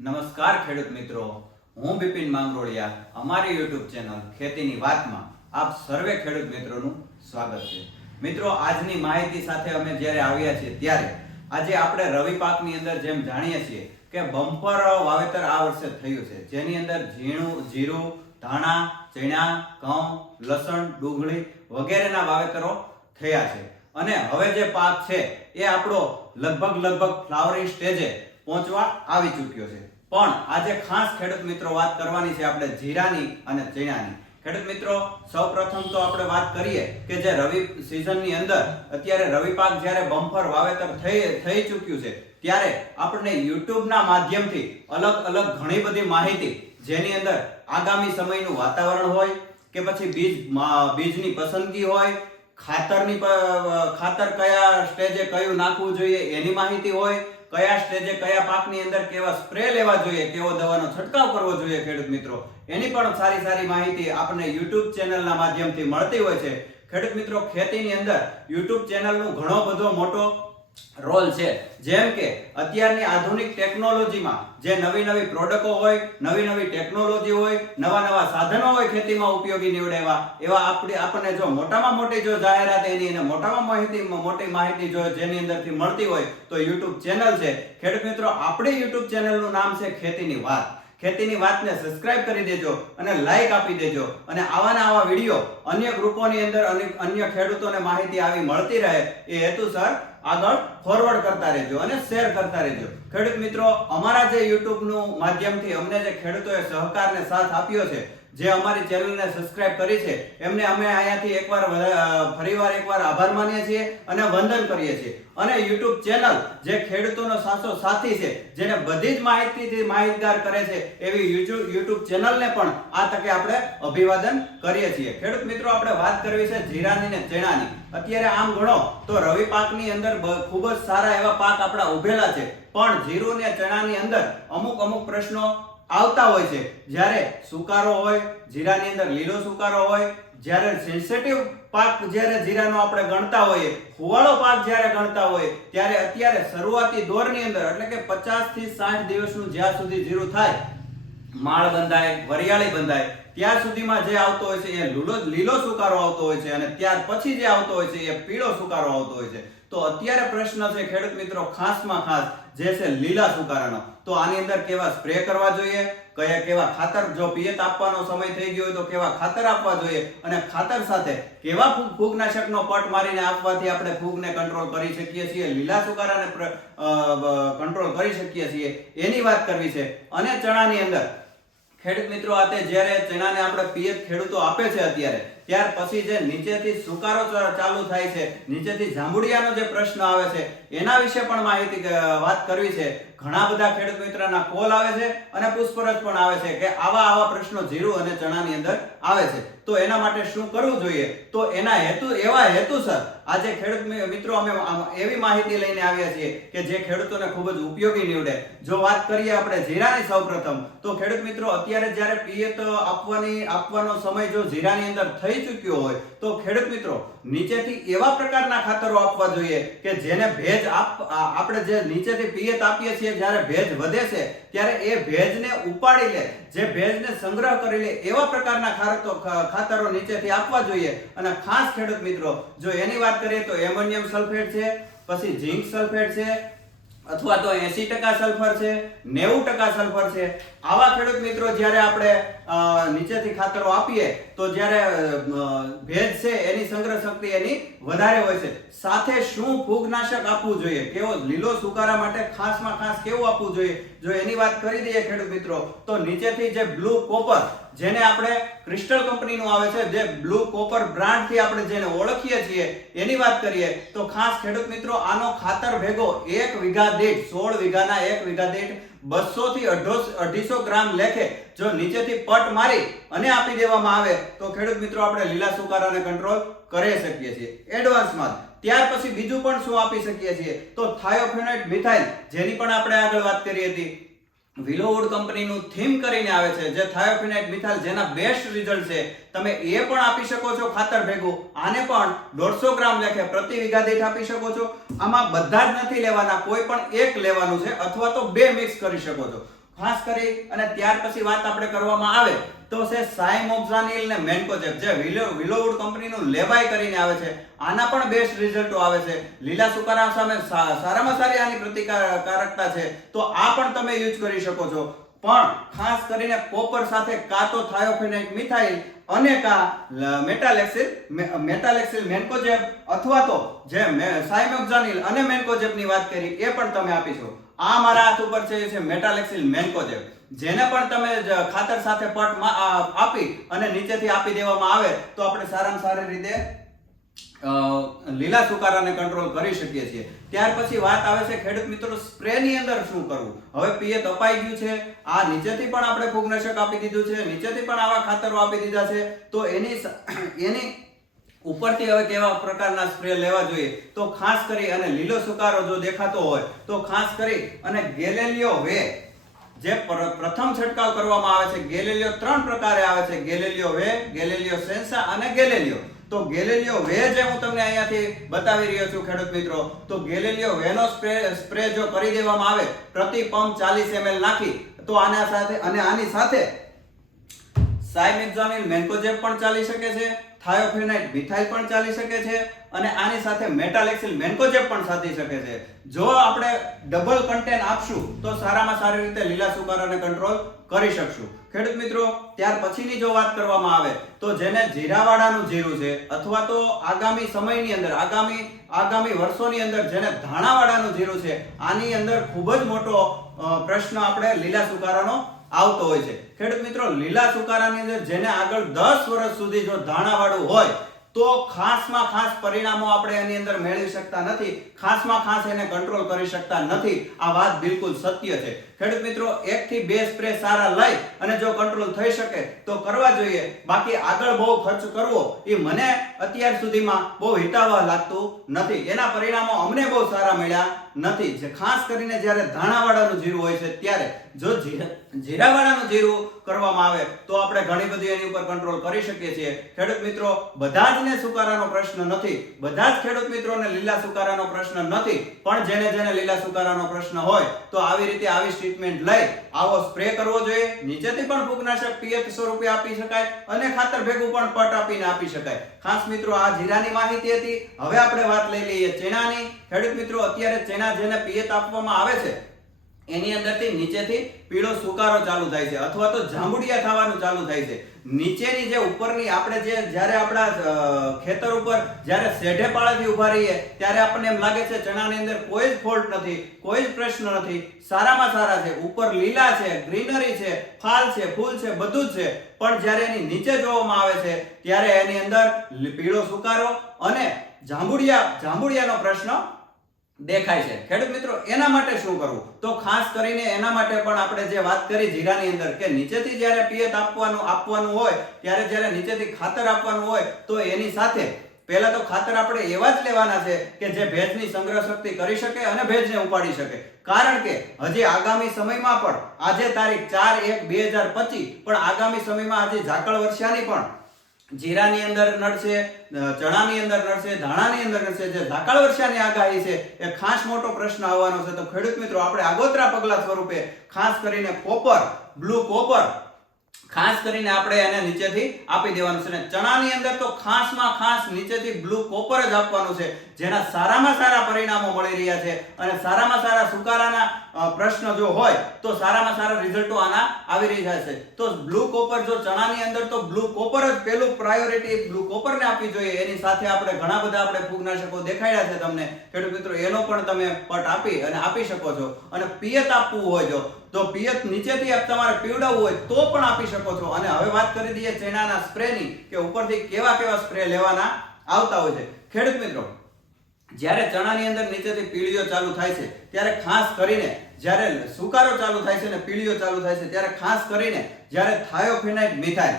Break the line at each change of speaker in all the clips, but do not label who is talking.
નમસ્કાર ખેડૂત મિત્રો. હું બિપિન માંગરોળિયા. અમારી યુટ્યુબ ચેનલ ખેતીની વાતમાં આપ સર્વે ખેડૂત મિત્રોનું સ્વાગત છે. મિત્રો, આજની માહિતી સાથે અમે જ્યારે આવ્યા છીએ ત્યારે આજે આપણે રવિ પાકની અંદર જેમ જાણીએ છીએ કે બમ્પર વાવેતર આ વર્ષે થયું છે. જેની અંદર ઝીણું, જીરું, ધાણા, ચણા, ઘઉં, લસણ, ડુંગળી વગેરેના વાવેતરો થયા છે. અને હવે જે પાક છે એ આપણો લગભગ લગભગ ફ્લાવરિંગ સ્ટેજે પહોંચવા આવી ચૂક્યો છે. પણ આજે ખાસ ખેડૂત મિત્રો વાત કરવાની છે આપણે જીરાની અને ચણાની. ખેડૂત મિત્રો, સૌપ્રથમ તો આપણે વાત કરીએ કે જે રવિ સિઝનની અંદર અત્યારે રવિ પાક જ્યારે બમ્પર વાવેતર થઈ થઈ ચૂક્યું છે, ત્યારે આપણને યુટ્યુબના માધ્યમથી અલગ અલગ ઘણી બધી માહિતી જેની અંદર આગામી સમયનું વાતાવરણ હોય કે પછી બીજ બીજની પસંદગી હોય, ખાતરની ખાતર કયા સ્ટેજે કયું નાખવું જોઈએ એની માહિતી હોય કયા સ્ટેજે કયા પાકની અંદર કેવા સ્પ્રે લેવા જોઈએ, કેવો દવાનો છંટકાવ કરવો જોઈએ ખેડૂત મિત્રો? એની પણ સારી સારી માહિતી આપણને યુટ્યુબ ચેનલના માધ્યમથી મળતી હોય છે. ખેડૂત મિત્રો, ખેતીની અંદર યુટ્યુબ ચેનલનો ઘણો બધો મોટો રોલ છે. જેમ કે અત્યારની આધુનિક ટેકનોલોજીમાં જે નવી નવી પ્રોડક્ટો હોય, નવી નવી ટેકનોલોજી હોય, નવા નવા સાધનો હોય ખેતીમાં ઉપયોગી નીવડેવા, એવા આપણે આપણને જો મોટામાં મોટી જો જાહેરાત એની અને મોટામાં માહિતી મોટી માહિતી જો જેની અંદરથી મળતી હોય, તો યુટ્યુબ ચેનલ છે. ખેડૂત મિત્રો, આપણી યુટ્યુબ ચેનલનું નામ છે ખેતીની વાત. ખેતીની વાતને સબસ્ક્રાઇબ કરી દેજો અને લાઈક આપી દેજો. અને આવાના આવા વીડિયો અન્ય ગ્રુપોની અંદર અન્ય ખેડૂતોને માહિતી આવી મળતી રહે. એ હેતુસર આગળ ફોરવર્ડ કરતા રહેજો અને શેર કરતા રહેજો. ખેડૂત મિત્રો, અમારા જે YouTube નું માધ્યમથી અમને જે ખેડૂતોએ સહકારને સાથ આપ્યો છે જે અમારી ચેનલને સબસ્ક્રાઇબ કરી છે, એમને અમે અહીંયાથી એકવાર ફરીવાર એકવાર આભાર માનીએ છીએ અને વંદન કરીએ છીએ. અને યુટ્યુબ ચેનલ જે ખેડૂતોનો સાચો સાથી છે, જેને બધી જ માહિતીથી માહિતગાર કરે છે, એવી યુટ્યુબ યુટ્યુબ ચેનલને પણ આ તકે આપણે અભિવાદન કરીએ છીએ. ખેડૂત મિત્રો, આપણે વાત કરવી છે જીરાની ને ચણાની. અત્યારે આમ ગણો તો રવિ પાકની અંદર ખૂબ જ સારા એવા પાક આપણા ઉભેલા છે. પણ જીરું ને ચણાની અંદર અમુક અમુક પ્રશ્નો આવતા હોય છે. જ્યારે સુકારો હોય, જીરાની અંદર લીલો સુકારો હોય, જ્યારે સેન્સિટિવ પાક જ્યારે જીરાનો આપણે ગણતા હોઈએ, ફુવાળો પાક જ્યારે ગણતા હોય ત્યારે અત્યારે શરૂઆતી દોરની અંદર એટલે કે 50 થી 60 દિવસનું જ્યાં સુધી જીરું થાય, માળ બંધાય, વરિયાળી બંધાય, ત્યાં સુધીમાં જે આવતો હોય છે એ લીલો સુકારો આવતો હોય છે અને ત્યાર પછી જે આવતો હોય છે એ પીળો સુકારો આવતો હોય છે. તો અત્યારે પ્રશ્ન છે ખેડૂત મિત્રો ખાસમાં ખાસ, જે છે લીલા સુકારાનો. તો આની અંદર કેવા સ્પ્રે કરવા જોઈએ? કયા કેવા ખાતર? જો પિયત આપવાનો સમય થઈ ગયો હોય તો કેવા ખાતર આપવા જોઈએ? અને ખાતર સાથે કેવા ફૂગ, ફૂગનાશકનો પટ મારીને આપવાથી આપણે ફૂગને કંટ્રોલ કરી શકીએ છીએ? લીલા સુકારાને કંટ્રોલ કરી શકીએ છીએ? એની વાત કરવી છે. અને ચણાની અંદર ખેડૂત મિત્રો આતે જ્યારે ચણાને આપણે પીએફ ખેડૂતો આપે છે અત્યારે, ત્યાર પછી જે નીચેથી સુકારો ચાલુ થાય છે, નીચેથી જાંબુડિયાનો જે પ્રશ્ન આવે છે એના વિશે પણ માહિતી વાત કરવી છે. ઘણા બધા ખેડૂત મિત્રના કોલ આવે છે અને પૂછપરછ પણ આવે છે કે આવા આવા પ્રશ્નો જીરું અને ચણાની અંદર આવે છે. તો એના માટે શું કરવું જોઈએ? તો એના હેતુ, એવા હેતુસર આજે ખેડૂત મિત્રો અમે એવી માહિતી લઈને આવ્યા છીએ કે જે ખેડૂતોને ખૂબ જ ઉપયોગી નીવડે. જો વાત કરીએ આપણે જીરાની સૌપ્રથમ, તો ખેડૂત મિત્રો અત્યારે જ્યારે પિયત આપવાની, આપવાનો સમય જો જીરાની અંદર થઈ ચૂક્યો હોય, તો ખેડૂત મિત્રો નીચેથી એવા પ્રકારના ખાતરો આપવા જોઈએ કે જેને ભેજ આપ આ- આપણે જે નીચેથી પિયત આપીએ છીએ, જ્યારે ભેજ વધે છે, ત્યારે એ ભેજને ઉપાડી લે. જે ભેજને સંગ્રહ કરી લે, એવા પ્રકારના ખારતો ખાતરો નીચેથી આપવા જોઈએ. અને ખાસ ખેડૂત મિત્રો, જો એની વાત કરીએ તો એમોનિયમ સલ્ફેટ છે, પછી ઝીંક સલ્ફેટ છે અથવા તો એસી ટકા સલ્ફર છે, નેવું ટકા સલ્ફર છે. આવા ખેડૂત મિત્રો, જ્યારે આપણે નીચેથી ખાતરો આપીએ, તો જ્યારે ભેજ છે, એની સંગ્રહ શક્તિ એની વધારે હોય છે. સાથે શું ફૂગનાશક આપવું જોઈએ? કેવો લીલો સુકારા માટે ખાસમાં ખાસ કેવું આપવું જોઈએ? જો એની વાત કરી દઈએ ખેડૂત મિત્રો, તો નીચેથી જે બ્લુ કોપર જેને આપણે ક્રિસ્ટલ કંપનીનું આવે છે, જે બ્લુ કોપર બ્રાન્ડથી આપણે જેને ઓળખીએ છીએ, એની વાત કરીએ, તો ખાસ ખેડૂત મિત્રો, આનો ખાતર ભેગો એક વીઘા દીઠ, સોળ વીઘાના એક વીઘા દીઠ, બસો થી અઢીસો ગ્રામ લેખે જો નીચેથી પટ મારી અને આપી દેવામાં આવે, તો ખેડૂત મિત્રો, આપણે લીલા સુકારાને કંટ્રોલ કરી શકીએ છીએ. એડવાન્સમાં ત્યાર પછી બીજું પણ શું આપી શકીએ છીએ? તો થાયોફેનાઇટ મિથાઇલ જેની પણ આપણે આગળ વાત કરી હતી. વિલોવુડ કંપનીનું થીમ કરીને આવે છે, જે થાયોફિનાઇટ મિથાઇલ, જેના બેસ્ટ રિઝલ્ટ છે, તમે એ પણ આપી શકો છો ખાતર ભેગું. આને પણ દોઢસો ગ્રામ લેખે પ્રતિ વીઘા દીઠ આપી શકો છો. આમાં બધા જ નથી લેવાના, કોઈ પણ એક લેવાનું છે, અથવા તો બે મિક્સ કરી શકો છો. ખાસ કરી અને ત્યાર પછી વાત આપણે કરવામાં આવે તો છે સાયમોક્ઝાનિલ ને મેન્કોજેબ જે વિલો, વિલોવુડ કંપનીનું લેવાઈ કરીને આવે છે, આના પણ બેસ્ટ રિઝલ્ટો આવે છે. લીલા સુકારા સામે સારામાં સારી આની પ્રતિકારકતા છે, તો આ પણ તમે યુઝ કરી શકો છો. પણ ખાસ કરીને કોપર સાથે કાં તો થાયોફેનાઇટ, મિથાઇલ અને કા મેટાલેક્સિલ મેટાલેક્સિલ મેન્કોજેબ અથવા તો જે સાયમોક્ઝાનિલ અને મેન્કોજેબની વાત કરી, એ પણ તમે આપીશો આ મારા હાથ ઉપર છે મેટાલેક્સિલ મેન્કોજેબ જેને પણ તમે ખાતર સાથે પટ આપી અને નીચેથી આપી દેવામાં આવે તો આપણે સારામાં સારી રીતે લીલા સુકારાને કંટ્રોલ કરી શકીએ છીએ. ત્યાર પછી વાત આવે છે ખેડૂત મિત્રો, સ્પ્રેની અંદર શું કરવું? હવે પિયત અપાઈ ગયું છે. આ નીચેથી પણ આપણે ફૂગનાશક આપી દીધું છે. નીચેથી પણ આવા ખાતરો આપી દીધા છે. તો એની એની ઉપરથી હવે કેવા પ્રકારના સ્પ્રે લેવા જોઈએ? તો ખાસ કરી અને લીલો સુકારો જો દેખાતો હોય, તો ખાસ કરી અને ગેલેલિયો વે જે પ્ર- પ્રથમ છંટકાવ કરવામાં આવે છે, ગેલેલિયો ત્રણ પ્રકારે આવે છે, ગેલેલિયો વે, ગેલેલિયો સેન્સા અને ગેલેલિયો. તો ગેલેલિયો વે જે હું તમને અહીંયાથી બતાવી રહ્યો છું, ખેડૂત મિત્રો, તો ગેલેલિયો વેનો સ્પ્રે સ્પ્રે જો કરી દેવામાં આવે, પ્રતિ પંપ ચાલીસ ml નાખી, તો આના સાથે અને આની સાથે સાયમેક્ઝામિલ મેન્કોજેબ પણ ચાલી શકે છે, થાયોફેનાઇટ મિથાઇલ પણ ચાલી શકે છે અને આની સાથે મેટાલેક્સિલ મેન્કોજેબ પણ સાધી શકે છે. જો આપણે ડબલ કન્ટેન આપશું, તો સારામાં સારી રીતે લીલા સુકારાને કંટ્રોલ કરી શકશું. ખેડૂત મિત્રો, ત્યાર પછીની જો વાત કરવામાં આવે, તો જેને જીરાવાળાનું જીરું છે, અથવા તો આગામી સમયની અંદર, આગામી આગામી વર્ષોની અંદર જેને ધાણાવાળાનું જીરું છે, આની અંદર ખૂબ જ મોટો પ્રશ્ન આપણે લીલા સુકારાનો આવતો હોય છે. ખેડૂત મિત્રો, લીલા સુકારાની અંદર જેને આગળ 10 વર્ષ સુધી જો ધાણાવાળું હોય, તો ખાસમાં ખાસ પરિણામો આપણે એની અંદર મેળવી શકતા નથી. ખાસમાં ખાસ એને કંટ્રોલ કરી શકતા નથી. આ વાત બિલકુલ સત્ય છે. ખેડૂત મિત્રો એક થી બે સ્પ્રે સારા લઈ અને જો કંટ્રોલ થઈ શકે તો કરવા જોઈએ. બાકી આગળ બહુ ખર્ચ કરવો એ મને અત્યાર સુધીમાં બહુ હિતાવહ લાગતું નથી. એના પરિણામો અમને બહુ સારા મળ્યા નથી. જે ખાસ કરીને જ્યારે ધાણાવાળાનું જીરું હોય છે, ત્યારે જો જીરાવાળાનું જીરું કરવામાં આવે તો આપણે ઘણી બધી એની ઉપર કંટ્રોલ કરી શકીએ છીએ. ખેડૂત મિત્રો, બધા જ ને સુકારાનો પ્રશ્ન નથી. બધા જ ખેડૂત મિત્રોને લીલા સુકારાનો પ્રશ્ન નથી. પણ જેને જેને લીલા સુકારાનો પ્રશ્ન હોય તો આવી રીતે આવી ટ્રીટમેન્ટ લઈ, આવો સ્પ્રે કરવો જોઈએ. નીચેથી પણ ફૂગનાશક પિયત સ્વરૂપે આપી શકાય અને ખાતર ભેગું પણ પટ આપીને આપી શકાય. ખાસ મિત્રો, આ જીરાની માહિતી હતી. હવે આપણે વાત લઈ લઈએ ચેણાની. ખેડૂત મિત્રો, અત્યારે ચેણા જેને પિયત આપવામાં આવે છે એની અંદરથી નીચેથી પીળો સુકારો ચાલુ થાય છે, અથવા તો જાંબુડિયા થવાનું ચાલુ થાય છે. નીચેની જે ઉપરની આપણે જે, જ્યારે આપણા ખેતર ઉપર જ્યારે સેઢે પાળાથી ઊભા રહીએ, ત્યારે આપણને એમ લાગે છે ચણાની અંદર કોઈ જ ફોલ્ટ નથી, કોઈ જ પ્રશ્ન નથી. સારામાં સારા છે, ઉપર લીલા છે, ગ્રીનરી છે, ફાલ છે, ફૂલ છે, બધું જ છે. પણ જ્યારે એની નીચે જોવામાં આવે છે, ત્યારે એની અંદર પીળો સુકારો અને જાંબુડિયા, જાંબુડિયાનો પ્રશ્ન દેખાય છે. ખેડૂત મિત્રો, એના માટે શું કરવું? તો ખાસ કરીને એના માટે પણ આપણે જે વાત કરી જીરાની અંદર કે નીચેથી જ્યારે પિયત આપવાનું આપવાનું હોય, ત્યારે જ્યારે નીચેથી ખાતર આપવાનું હોય, તો એની સાથે પહેલા તો ખાતર આપણે એવા જ લેવાના છે કે જે ભેજની સંગ્રહ શક્તિ કરી શકે અને ભેજને ઉપાડી શકે. કારણ કે હજી આગામી સમયમાં પણ, આજે તારીખ ચાર એક બે હજાર પચીસ, પણ આગામી સમયમાં હજી ઝાકળ વર્ષાની પણ જીરાની અંદર નડશે ચણાની અંદર નડશે, ધાણાની અંદર નડશે, જે ઝાકળ વર્ષાની આગાહી છે, એ ખાસ મોટો પ્રશ્ન આવવાનો છે. તો ખેડૂત મિત્રો, આપણે આગોતરા પગલા સ્વરૂપે ખાસ કરીને કોપર, બ્લુ કોપર ખાસ કરીને આપણે એને નીચેથી આપી દેવાનું છે અને ચણાની અંદર તો ખાસમાં ખાસ નીચેથી બ્લુ કોપર જ આપવાનું છે, જેના સારામાં સારા પરિણામો મળી રહ્યા છે. અને સારામાં સારા સુકારાના પ્રશ્ન જો હોય, તો સારામાં સારા રિઝલ્ટો આના આવી રહ્યા છે. તો બ્લુ કોપર જો ચણાની અંદર તો બ્લુ કોપર જ પેલું પ્રાયોરિટી બ્લુ કોપરને આપવી જોઈએ. એની સાથે આપણે ઘણા બધા આપણે ફૂગનાશકો દેખાડ્યા છે તમને. ખેડૂત મિત્રો, એનો પણ તમે પટ આપી અને આપી શકો છો. અને પિયત આપવું હોય જો તો પિયત નીચેથી આપ તમારે પીવડાવવું હોય તો પણ આપી શકો છો. અને હવે વાત કરી દઈએ ચણાના સ્પ્રેની, કે ઉપરથી કેવા કેવા સ્પ્રે લેવાના આવતા હોય છે. ખેડૂત મિત્રો, જ્યારે ચણાની અંદર નીચેથી પીળીઓ ચાલુ થાય છે, ત્યારે ખાસ કરીને જ્યારે સુકારો ચાલુ થાય છે અને પીળીઓ ચાલુ થાય છે, ત્યારે ખાસ કરીને જ્યારે થાયોફેનાઇટ મિથાઇલ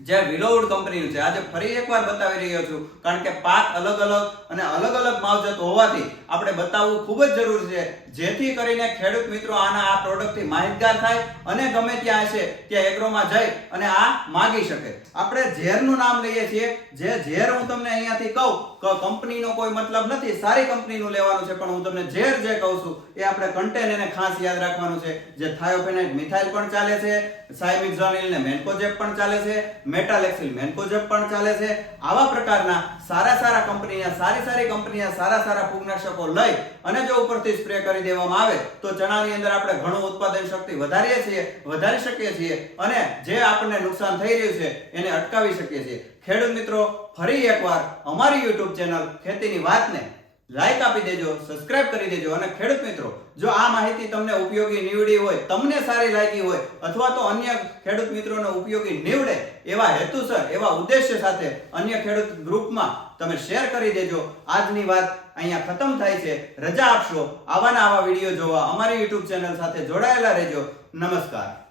જે વિલોવુડ કંપનીનું છે, આજે ફરી એકવાર બતાવી રહ્યો છું, કારણ કે પાક અલગ અલગ અને અલગ અલગ માવજત હોવાથી આપણે બતાવવું ખૂબ જ જરૂરી છે. જેથી કરીને ખેડૂત મિત્રો આના આ પ્રોડક્ટથી માહિતગાર થાય અને ગમે ત્યાં હશે, ત્યાં એગ્રોમાં જઈ અને આ માગી શકે. આપણે ઝેરનું નામ લઈએ છીએ. જે ઝેર હું તમને અહીંયાથી કહું, કે કંપનીનો કોઈ મતલબ નથી, સારી કંપનીનું લેવાનું છે, પણ હું તમને ઝેર જે કહું છું, એ આપણે કન્ટેન એને ખાસ યાદ રાખવાનું છે. જે થાયોફેનાઇટ મિથાઇલ પણ ચાલે છે સાયમિક્ઝોનિલ ને મેન્કોજેપ પણ ચાલે છે મેટાલેક્સિલ મેન્કોજેબ પણ ચાલે છે. આવા પ્રકારના સારા સારા કંપનીના, સારી સારી કંપનીના, સારા સારા ફૂગનાશકો લઈ અને જો ઉપરથી સ્પ્રે કરી દેવામાં આવે, તો ચણાની અંદર આપણે ઘણું ઉત્પાદન શક્તિ વધારીએ છીએ, વધારી શકીએ છીએ અને જે આપણને નુકસાન થઈ રહ્યું છે, એને અટકાવી શકીએ છીએ. ખેડૂત મિત્રો, ફરી એકવાર અમારી યુટ્યુબ ચેનલ ખેતીની વાતને લાઈક આપી દેજો સબસ્ક્રાઇબ કરી દેજો અને ખેડૂત મિત્રો, જો આ માહિતી તમને ઉપયોગી નીવડી હોય, તમને સારી લાગી હોય, અથવા તો અન્ય ખેડૂત મિત્રોને ઉપયોગી નીવડે એવા હેતુસર, એવા ઉદ્દેશ્ય સાથે અન્ય ખેડૂત ગ્રુપમાં તમે શેર કરી દેજો. આજની વાત અહીંયા ખતમ થાય છે. રજા આપશો. આવાના આવા વીડિયો જોવા અમારી યુટ્યુબ ચેનલ સાથે જોડાયેલા રહેજો. નમસ્કાર.